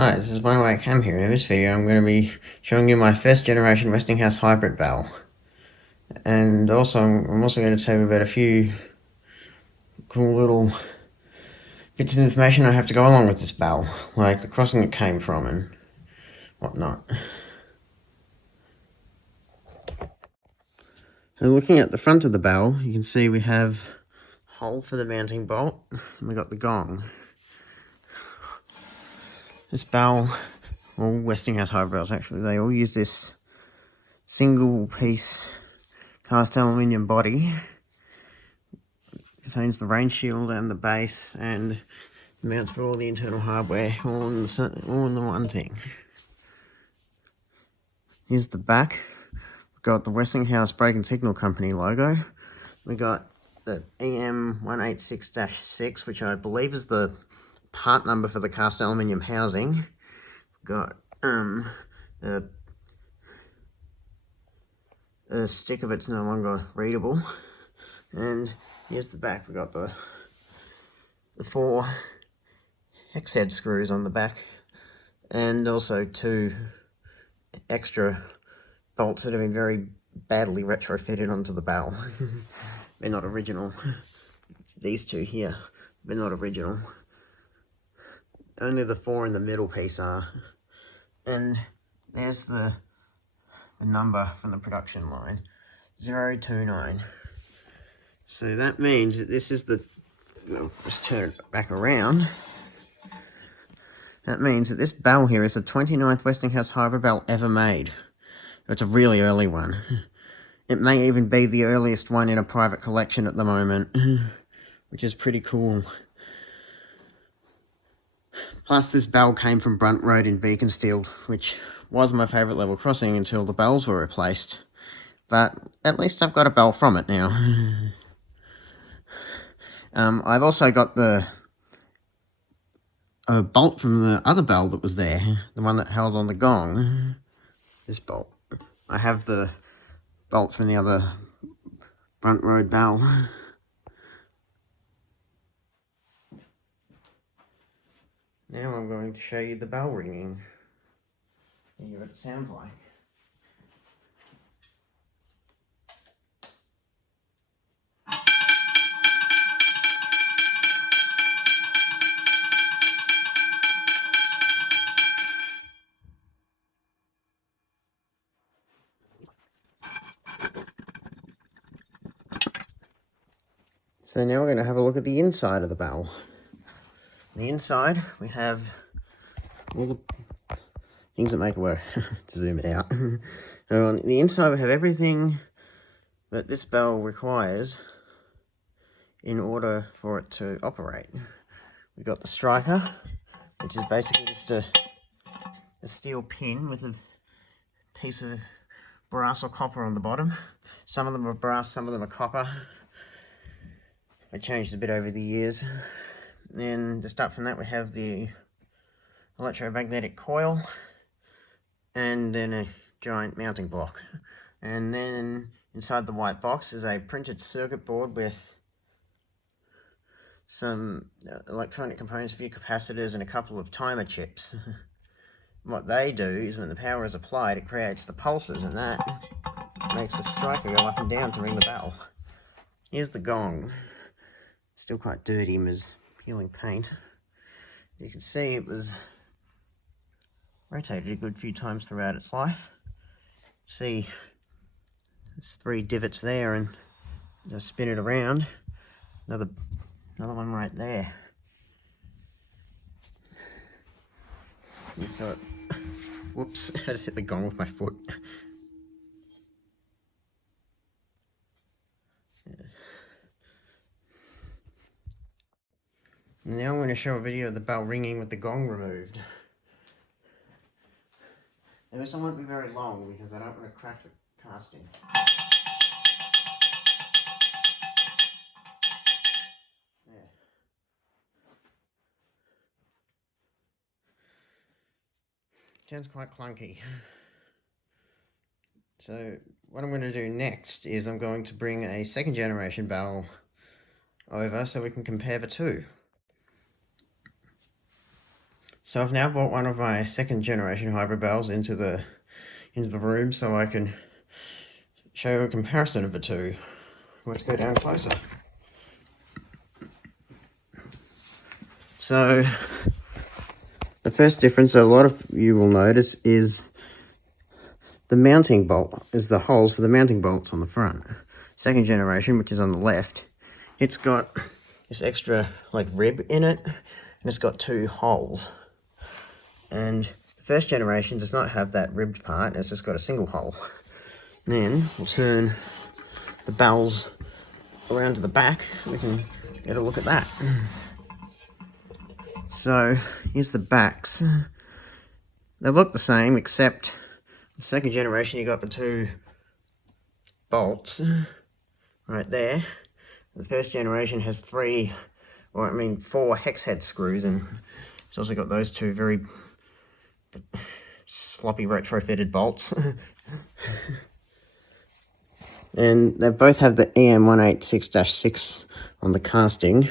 Hi, this is by the way I came here. In this video I'm going to be showing you my first generation Westinghouse hybrid bell. And also I'm also going to tell you about a few cool little bits of information I have to go along with this bell, like the crossing it came from and whatnot. So looking at the front of the bell, you can see we have a hole for the mounting bolt, and we got the gong. This bell, all Westinghouse hybrid bells actually, they all use this single piece cast aluminium body. Contains the rain shield and the base and the mounts for all the internal hardware, all in the one thing. Here's the back. We've got the Westinghouse Brake and Signal Company logo. We got the EM186-6, which I believe is the part number for the cast aluminium housing. We've got a sticker that's no longer readable. And here's the back. We've got the 4 hex head screws on the back, and also 2 extra bolts that have been very badly retrofitted onto the bell. They're not original. These 2 here, they're not original. Only the 4 in the middle piece are. And there's the number from the production line, 029. So that means that this is the, well, just turn it back around. That means that this bell here is the 29th Westinghouse hybrid bell ever made. It's a really early one. It may even be the earliest one in a private collection at the moment, which is pretty cool. Plus, this bell came from Brunt Road in Beaconsfield, which was my favourite level crossing until the bells were replaced. But at least I've got a bell from it now. I've also got a bolt from the other bell that was there, the one that held on the gong. This bolt. I have the bolt from the other Brunt Road bell. Now I'm going to show you the bell ringing. Hear what it sounds like. So now we're going to have a look at the inside of the bell. On the inside, we have all the things that make it work. To zoom it out. On the inside, we have everything that this bell requires in order for it to operate. We've got the striker, which is basically just a steel pin with a piece of brass or copper on the bottom. Some of them are brass, some of them are copper. I changed a bit over the years. And just up from that, we have the electromagnetic coil, and then a giant mounting block. And then inside the white box is a printed circuit board with some electronic components, a few capacitors, and a couple of timer chips. What they do is when the power is applied, it creates the pulses, and that makes the striker go up and down to ring the bell. Here's the gong. Still quite dirty, as peeling paint. You can see it was rotated a good few times throughout its life. See, there's 3 divots there, and just spin it around. Another one right there. And so it, whoops, I just hit the gong with my foot. Now I'm going to show a video of the bell ringing with the gong removed. Now this one won't be very long because I don't want to crack the casting. Yeah. Sounds quite clunky. So what I'm going to do next is I'm going to bring a 2nd generation bell over so we can compare the 2. So I've now brought one of my second generation hybrid bells into the room so I can show you a comparison of the two. Let's go down closer. So the first difference that a lot of you will notice is the mounting bolt, is the holes for the mounting bolts on the front. Second generation, which is on the left, it's got this extra like rib in it, and it's got two holes. And the first generation does not have that ribbed part, it's just got a single hole. And then we'll turn the bells around to the back, we can get a look at that. So here's the backs. They look the same, except the second generation you got the two bolts right there. The first generation has four hex head screws, and it's also got those two very sloppy retrofitted bolts. And they both have the EM186-6 on the casting,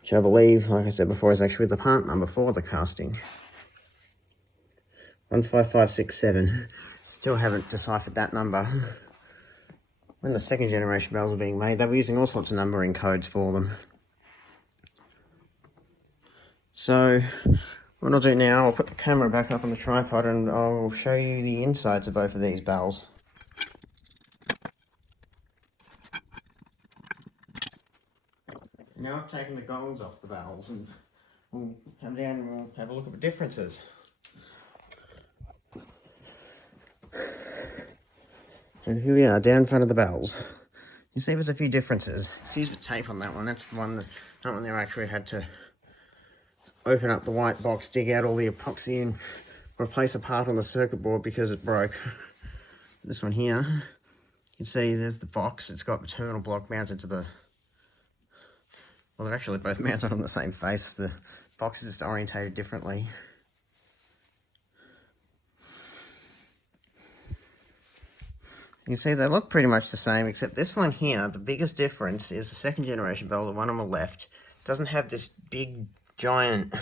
which I believe, like I said before, is actually the part number for the casting. 15567. Still haven't deciphered that number. When the second generation bells were being made, they were using all sorts of numbering codes for them. So what I'll do now, I'll put the camera back up on the tripod and I'll show you the insides of both of these bells. Now I've taken the gongs off the bells and we'll come down and we'll have a look at the differences. And here we are, down in front of the bells. You see there's a few differences. Excuse the tape on that one, that's the one that one there actually had to open up the white box, dig out all the epoxy and replace a part on the circuit board because it broke. This one here, you can see there's the box, it's got the terminal block mounted to the... Well, they're actually both mounted on the same face. The box is just orientated differently. You can see they look pretty much the same, except this one here, the biggest difference is the second generation bell, the one on the left, doesn't have this big, giant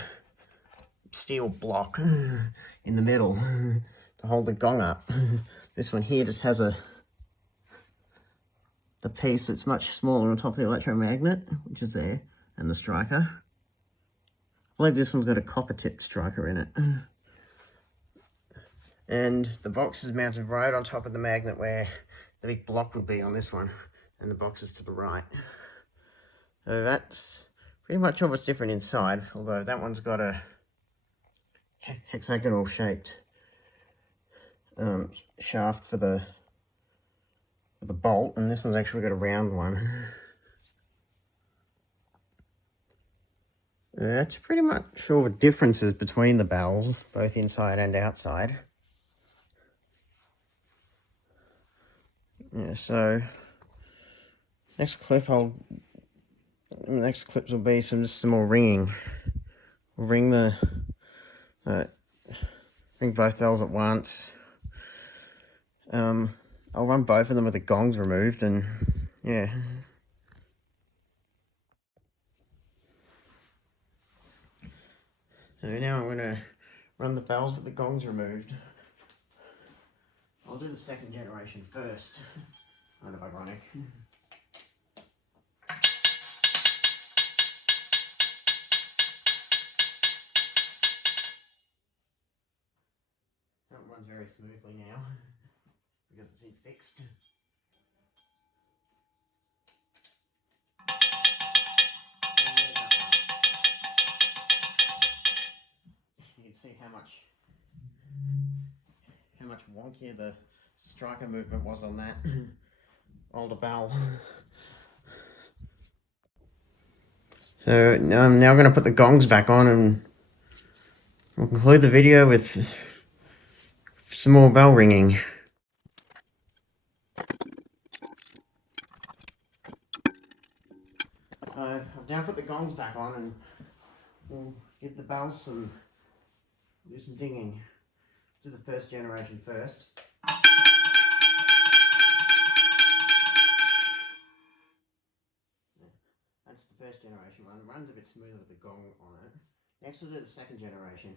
steel block in the middle to hold the gong up. This one here just has the piece that's much smaller on top of the electromagnet, which is there, and the striker. I believe this one's got a copper tipped striker in it. And the box is mounted right on top of the magnet where the big block would be on this one, and the box is to the right. So that's pretty much all that's different inside, although that one's got a hexagonal shaped shaft for the bolt, and this one's actually got a round one. That's pretty much all the differences between the bells, both inside and outside. Yeah, so next clips will be some more ringing. We'll ring ring both bells at once. I'll run both of them with the gongs removed, and yeah. So now I'm going to run the bells with the gongs removed. I'll do the second generation first. Kind of ironic. That runs very smoothly now because it's been fixed. You can see how much wonkier the striker movement was on that older bell. So now I'm going to put the gongs back on, and we'll conclude the video with some more bell ringing. I've now put the gongs back on, and we'll give the bells do some dinging. Do the first generation first. That's the first generation one. It runs a bit smoother with the gong on it. Next we'll do the second generation.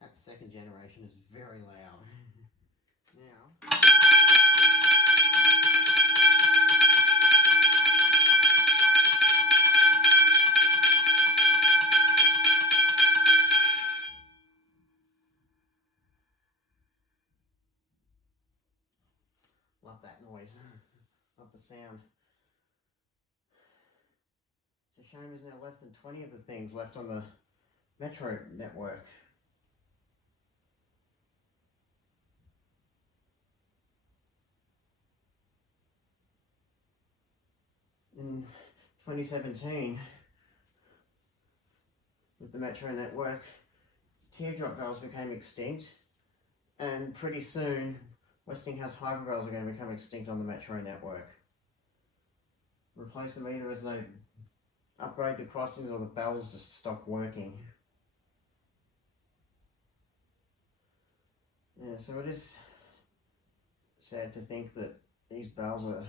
That second generation is very loud. Now, love that noise. Love the sound. It's a shame there's now less than 20 of the things left on the metro network. In 2017, with the metro network, teardrop bells became extinct, and pretty soon Westinghouse hybrid bells are going to become extinct on the metro network. Replace them either as they upgrade the crossings or the bells just stop working. Yeah, so it is sad to think that these bells are...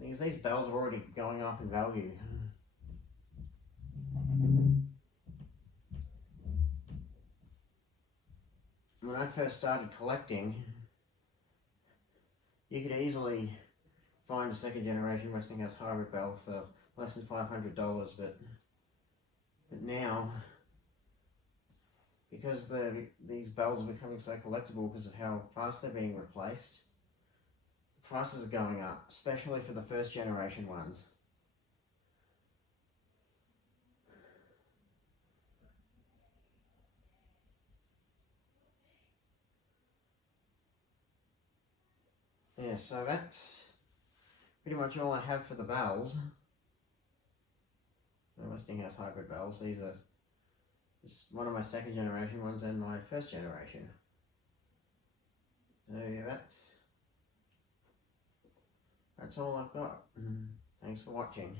these bells are already going up in value. When I first started collecting, you could easily find a second generation Westinghouse hybrid bell for less than $500, but now, because these bells are becoming so collectible because of how fast they're being replaced, prices are going up, especially for the first generation ones. Yeah, so that's pretty much all I have for the bells. The Westinghouse hybrid bells. These are just one of my second generation ones and my first generation. So yeah, that's all I've got. Thanks for watching.